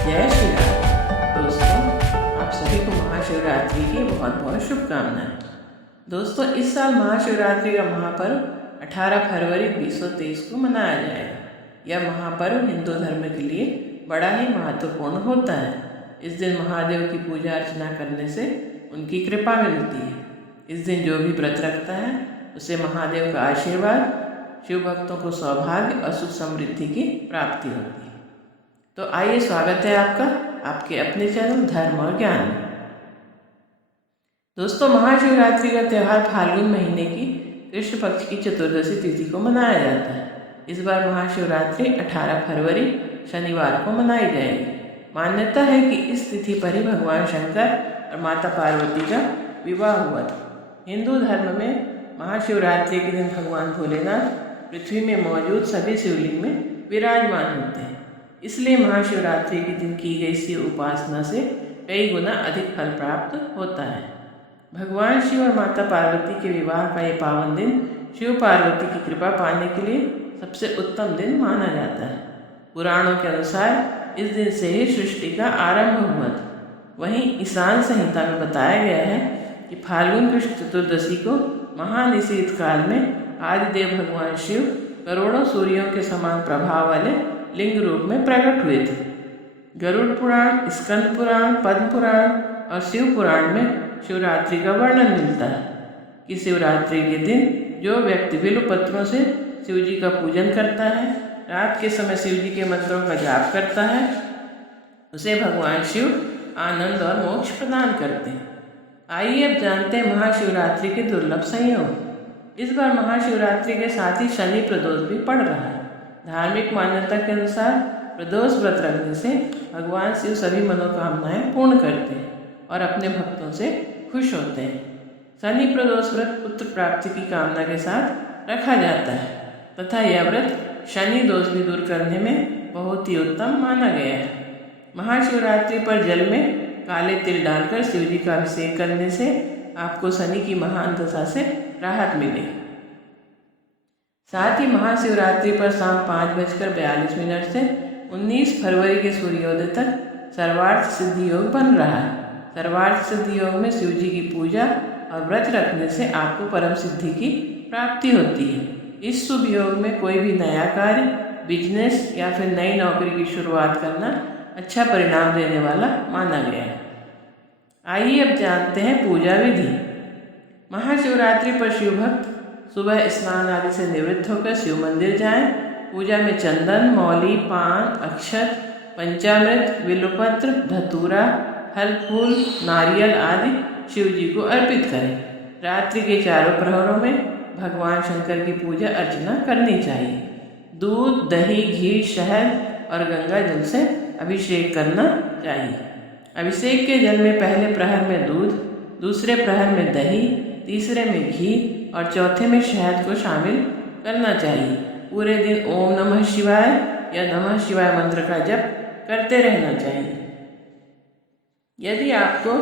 जय श्री राम। दोस्तों, आप सभी को महाशिवरात्रि की बहुत बहुत शुभकामनाएं। दोस्तों, इस साल महाशिवरात्रि का महापर्व 18 फरवरी 2023 को मनाया जाएगा। यह महापर्व हिंदू धर्म के लिए बड़ा ही महत्वपूर्ण होता है। इस दिन महादेव की पूजा अर्चना करने से उनकी कृपा मिलती है। इस दिन जो भी व्रत रखता है उसे महादेव का आशीर्वाद, शिव भक्तों को सौभाग्य और सुख समृद्धि की प्राप्ति होती है। तो आइए, स्वागत है आपका आपके अपने चैनल धर्म और ज्ञान में। दोस्तों, महाशिवरात्रि का त्यौहार फाल्गुन महीने की कृष्ण पक्ष की चतुर्दशी तिथि को मनाया जाता है। इस बार महाशिवरात्रि 18 फरवरी शनिवार को मनाई जाएगी। मान्यता है कि इस तिथि पर ही भगवान शंकर और माता पार्वती का विवाह हुआ था। हिंदू धर्म में महाशिवरात्रि के दिन भगवान भोलेनाथ पृथ्वी में मौजूद सभी शिवलिंग में विराजमान होते हैं। इसलिए महाशिवरात्रि के दिन की गई शिव उपासना से कई गुना अधिक फल प्राप्त होता है। भगवान शिव और माता पार्वती के विवाह का ये पावन दिन शिव पार्वती की कृपा पाने के लिए सबसे उत्तम दिन माना जाता है। पुराणों के अनुसार इस दिन से ही सृष्टि का आरंभ हुआ था। वहीं ईशान संहिता में बताया गया है कि फाल्गुन कृष्ण चतुर्दशी को महानिशीत काल में आदिदेव भगवान शिव करोड़ों सूर्यों के समान प्रभाव वाले लिंग रूप में प्रकट हुए थे। गरुड़ पुराण, स्कंद पुराण, पद्म पुराण और शिव पुराण में शिवरात्रि का वर्णन मिलता है कि शिवरात्रि के दिन जो व्यक्ति बिल्व पत्रों से शिव जी का पूजन करता है, रात के समय शिव जी के मंत्रों का जाप करता है, उसे भगवान शिव आनंद और मोक्ष प्रदान करते हैं। आइए अब जानते हैं महाशिवरात्रि के दुर्लभ संयोग। इस बार महाशिवरात्रि के साथ ही शनि प्रदोष भी पड़ रहा है। धार्मिक मान्यता के अनुसार प्रदोष व्रत रखने से भगवान शिव सभी मनोकामनाएं पूर्ण करते हैं और अपने भक्तों से खुश होते हैं। शनि प्रदोष व्रत पुत्र प्राप्ति की कामना के साथ रखा जाता है तथा यह व्रत शनि दोष भी दूर करने में बहुत ही उत्तम माना गया है। महाशिवरात्रि पर जल में काले तिल डालकर शिव जी का अभिषेक करने से आपको शनि की महान दशा से राहत मिलेगी। साथ ही महाशिवरात्रि पर शाम 5:42 से 19 फरवरी के सूर्योदय तक सर्वार्थ सिद्धि योग बन रहा है। सर्वार्थ सिद्धि योग में शिव जी की पूजा और व्रत रखने से आपको परम सिद्धि की प्राप्ति होती है। इस शुभ योग में कोई भी नया कार्य, बिजनेस या फिर नई नौकरी की शुरुआत करना अच्छा परिणाम देने वाला माना गया है। आइए अब जानते हैं पूजा विधि। महाशिवरात्रि पर शिव भक्त सुबह स्नान आदि से निवृत्त होकर शिव मंदिर जाएं। पूजा में चंदन, मौली, पान, अक्षत, पंचामृत, बिल्वपत्र, धतूरा, फल फूल, नारियल आदि शिव जी को अर्पित करें। रात्रि के चारों प्रहरों में भगवान शंकर की पूजा अर्चना करनी चाहिए। दूध, दही, घी, शहद और गंगा जल से अभिषेक करना चाहिए। अभिषेक के जल में पहले प्रहर में दूध, दूसरे प्रहर में दही, तीसरे में घी और चौथे में शहद को शामिल करना चाहिए। पूरे दिन ओम नमः शिवाय या नमः शिवाय मंत्र का जप करते रहना चाहिए। यदि आपको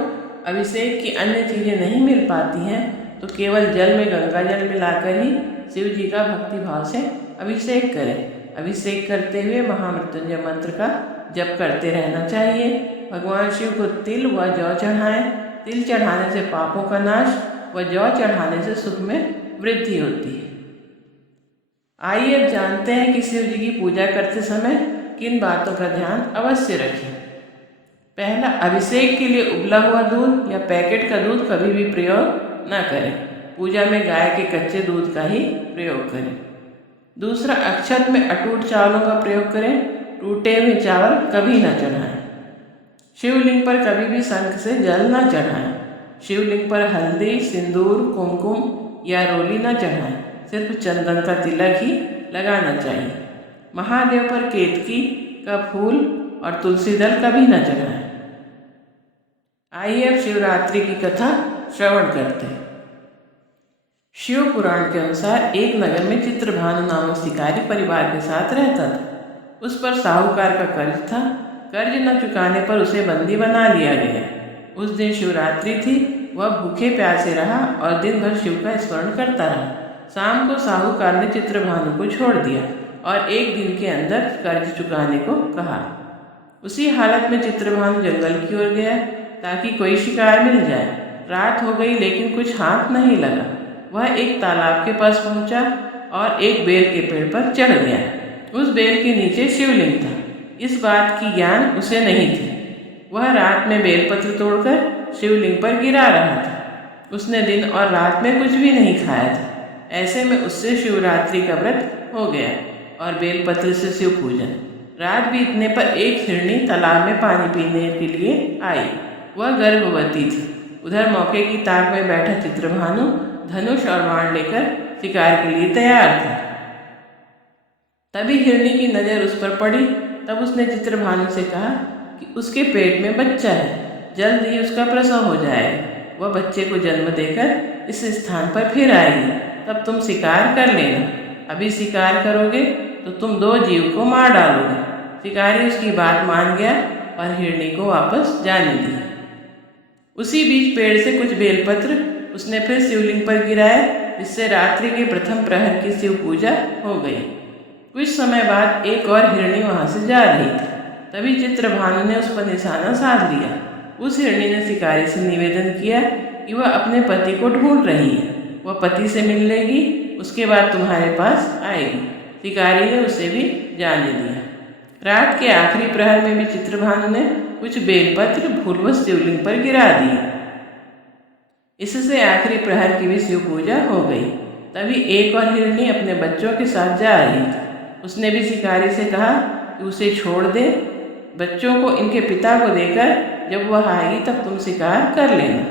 अभिषेक की अन्य चीज़ें नहीं मिल पाती हैं तो केवल जल में गंगा जल मिलाकर ही शिव जी का भक्ति भाव से अभिषेक करें। अभिषेक करते हुए महामृत्युंजय मंत्र का जप करते रहना चाहिए। भगवान शिव को तिल व जौ चढ़ाएं। तिल चढ़ाने से पापों का नाश व जौ चढ़ाने से सुख में वृद्धि होती है। आइए अब जानते हैं कि शिव जी की पूजा करते समय किन बातों का ध्यान अवश्य रखें। पहला, अभिषेक के लिए उबला हुआ दूध या पैकेट का दूध कभी भी प्रयोग न करें। पूजा में गाय के कच्चे दूध का ही प्रयोग करें। दूसरा, अक्षत में अटूट चावलों का प्रयोग करें। टूटे हुए चावल कभी न चढ़ाएं। शिवलिंग पर कभी भी शंख से जल न चढ़ाएं। शिवलिंग पर हल्दी, सिंदूर, कुमकुम या रोली न चढ़ाएं। सिर्फ चंदन का तिलक ही लगाना चाहिए। महादेव पर केतकी का फूल और तुलसी दल कभी न चढ़ाएं। आइए अब शिवरात्रि की कथा श्रवण करते हैं। शिव पुराण के अनुसार एक नगर में चित्रभानु नामक शिकारी परिवार के साथ रहता था। उस पर साहूकार का कर्ज था। कर्ज न चुकाने पर उसे बंदी बना लिया गया। उस दिन शिवरात्रि थी। वह भूखे प्यासे रहा और दिन भर शिव का स्मरण करता रहा। शाम को साहूकार ने चित्रभानु को छोड़ दिया और एक दिन के अंदर कर्ज चुकाने को कहा। उसी हालत में चित्रभानु जंगल की ओर गया ताकि कोई शिकार मिल जाए। रात हो गई लेकिन कुछ हाथ नहीं लगा। वह एक तालाब के पास पहुंचा और एक बेल के पेड़ पर चढ़ गया। उस बेल के नीचे शिवलिंग था। इस बात की ज्ञान उसे नहीं थी। वह रात में बेलपत्र तोड़कर शिवलिंग पर गिरा रहा था। उसने दिन और रात में कुछ भी नहीं खाया था। ऐसे में उससे शिवरात्रि का व्रत हो गया और बेलपत्र से शिव पूजन। रात बीतने पर एक हिरणी तालाब में पानी पीने के लिए आई। वह गर्भवती थी। उधर मौके की ताक में बैठा चित्रभानु धनुष और बाण लेकर शिकार के लिए तैयार था। तभी हिरणी की नज़र उस पर पड़ी। तब उसने चित्रभानु से कहा कि उसके पेट में बच्चा है, जल्द ही उसका प्रसव हो जाएगा। वह बच्चे को जन्म देकर इस स्थान पर फिर आएगी, तब तुम शिकार कर लेना। अभी शिकार करोगे तो तुम 2 जीव को मार डालोगे। शिकारी उसकी बात मान गया और हिरणी को वापस जाने दिया। उसी बीच पेड़ से कुछ बेलपत्र उसने फिर शिवलिंग पर गिराया, जिससे रात्रि के प्रथम प्रहर की शिव पूजा हो गई। कुछ समय बाद एक और हिरणी वहां से जा रही थी। तभी चित्रभानु ने उस पर निशाना साध लिया। उस हिरणी ने शिकारी से निवेदन किया कि वह अपने पति को ढूंढ रही है। वह पति से मिल लेगी, उसके बाद तुम्हारे पास आएगी। शिकारी ने उसे भी जाने दिया। रात के आखिरी प्रहर में भी चित्रभानु ने कुछ बेलपत्र भूलवश शिवलिंग पर गिरा दिए। इससे आखिरी प्रहर की भी शिव पूजा हो गई। तभी एक और हिरणी अपने बच्चों के साथ जा रही थी। उसने भी शिकारी से कहा कि उसे छोड़ दे। बच्चों को इनके पिता को देकर जब वह आएगी तब तुम शिकार कर लेना।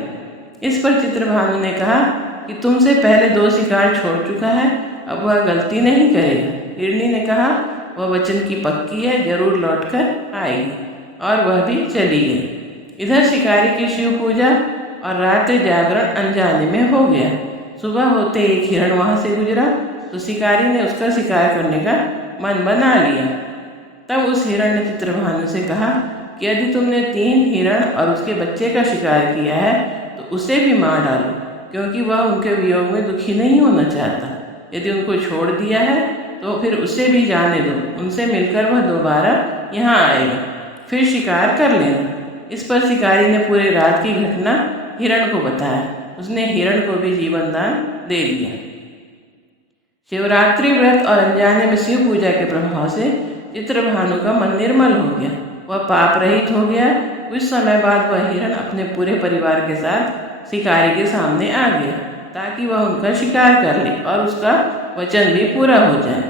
इस पर चित्रभानु ने कहा कि तुमसे पहले 2 शिकार छोड़ चुका है, अब वह गलती नहीं करेगा। हिरणी ने कहा वह वचन की पक्की है, जरूर लौटकर आएगी, और वह भी चली गई। इधर शिकारी की शिव पूजा और रात्रि जागरण अनजाने में हो गया। सुबह होते एक हिरण वहां से गुजरा तो शिकारी ने उसका शिकार करने का मन बना लिया। तब उस हिरण ने चित्रभानु से कहा कि यदि तुमने 3 हिरण और उसके बच्चे का शिकार किया है तो उसे भी मार डालो, क्योंकि वह उनके वियोग में दुखी नहीं होना चाहता। यदि उनको छोड़ दिया है तो फिर उसे भी जाने दो, उनसे मिलकर वह दोबारा यहाँ आएगा, फिर शिकार कर लेना। इस पर शिकारी ने पूरे रात की घटना हिरण को बताया। उसने हिरण को भी जीवन दान दे दिया। शिवरात्रि व्रत और अनजाने में शिव पूजा के प्रभाव से चित्रभानु का मन निर्मल हो गया। वह पाप रहित हो गया। कुछ समय बाद वह हिरण अपने पूरे परिवार के साथ शिकारी के सामने आ गया ताकि वह उनका शिकार कर ले और उसका वचन भी पूरा हो जाए।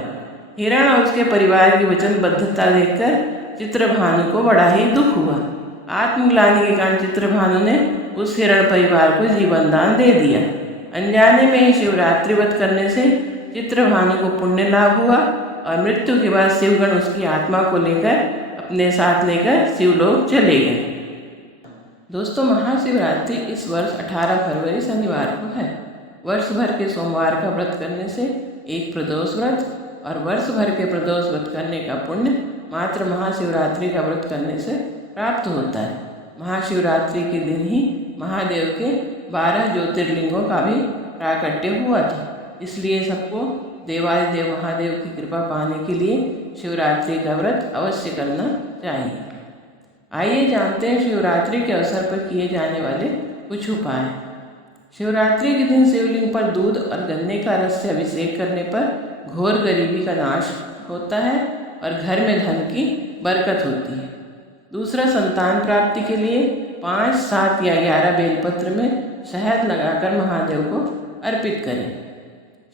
हिरण और उसके परिवार की वचनबद्धता देखकर चित्रभानु को बड़ा ही दुख हुआ। आत्मग्लानि के कारण चित्रभानु ने उस हिरण परिवार को जीवन दान दे दिया। अनजाने में ही शिवरात्रि व्रत करने से चित्रभानु को पुण्य लाभ हुआ और मृत्यु के बाद शिवगण उसकी आत्मा को लेकर अपने साथ लेकर शिवलोक चले गए। दोस्तों, महाशिवरात्रि इस वर्ष 18 फरवरी शनिवार को है। वर्ष भर के सोमवार का व्रत करने से एक प्रदोष व्रत और वर्ष भर के प्रदोष व्रत करने का पुण्य मात्र महाशिवरात्रि का व्रत करने से प्राप्त होता है। महाशिवरात्रि के दिन ही महादेव के 12 ज्योतिर्लिंगों का भी प्राकट्य हुआ था। इसलिए सबको देवादिदेव महादेव की कृपा पाने के लिए शिवरात्रि का व्रत अवश्य करना चाहिए। आइए जानते हैं शिवरात्रि के अवसर पर किए जाने वाले कुछ उपाय। शिवरात्रि के दिन शिवलिंग पर दूध और गन्ने का रस से अभिषेक करने पर घोर गरीबी का नाश होता है और घर में धन की बरकत होती है। दूसरा, संतान प्राप्ति के लिए 5, 7 या 11 बेलपत्र में शहद लगाकर महादेव को अर्पित करें।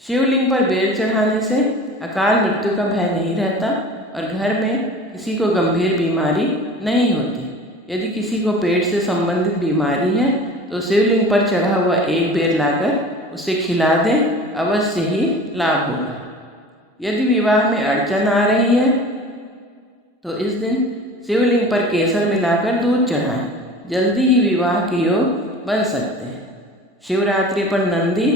शिवलिंग पर बेल चढ़ाने से अकाल मृत्यु का भय नहीं रहता और घर में किसी को गंभीर बीमारी नहीं होती। यदि किसी को पेट से संबंधित बीमारी है तो शिवलिंग पर चढ़ा हुआ एक बेल लाकर उसे खिला दें, अवश्य ही लाभ होगा। यदि विवाह में अड़चन आ रही है तो इस दिन शिवलिंग पर केसर मिलाकर दूध चढ़ाएं, जल्दी ही विवाह के योग बन सकते हैं। शिवरात्रि पर नंदी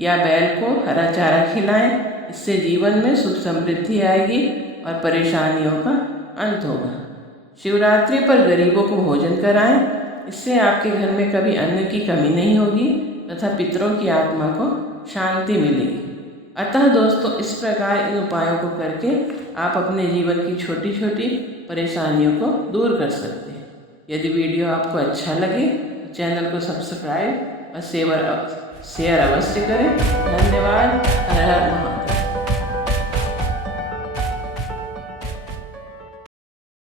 या बैल को हरा चारा खिलाएं, इससे जीवन में सुख समृद्धि आएगी और परेशानियों का अंत होगा। शिवरात्रि पर गरीबों को भोजन कराएं, इससे आपके घर में कभी अन्न की कमी नहीं होगी तथा पितरों की आत्मा को शांति मिलेगी। अतः दोस्तों, इस प्रकार इन उपायों को करके आप अपने जीवन की छोटी छोटी परेशानियों को दूर कर सकते हैं। यदि वीडियो आपको अच्छा लगे तो चैनल को सब्सक्राइब और शेयर अवश्य करें। धन्यवाद। हर हर महादेव।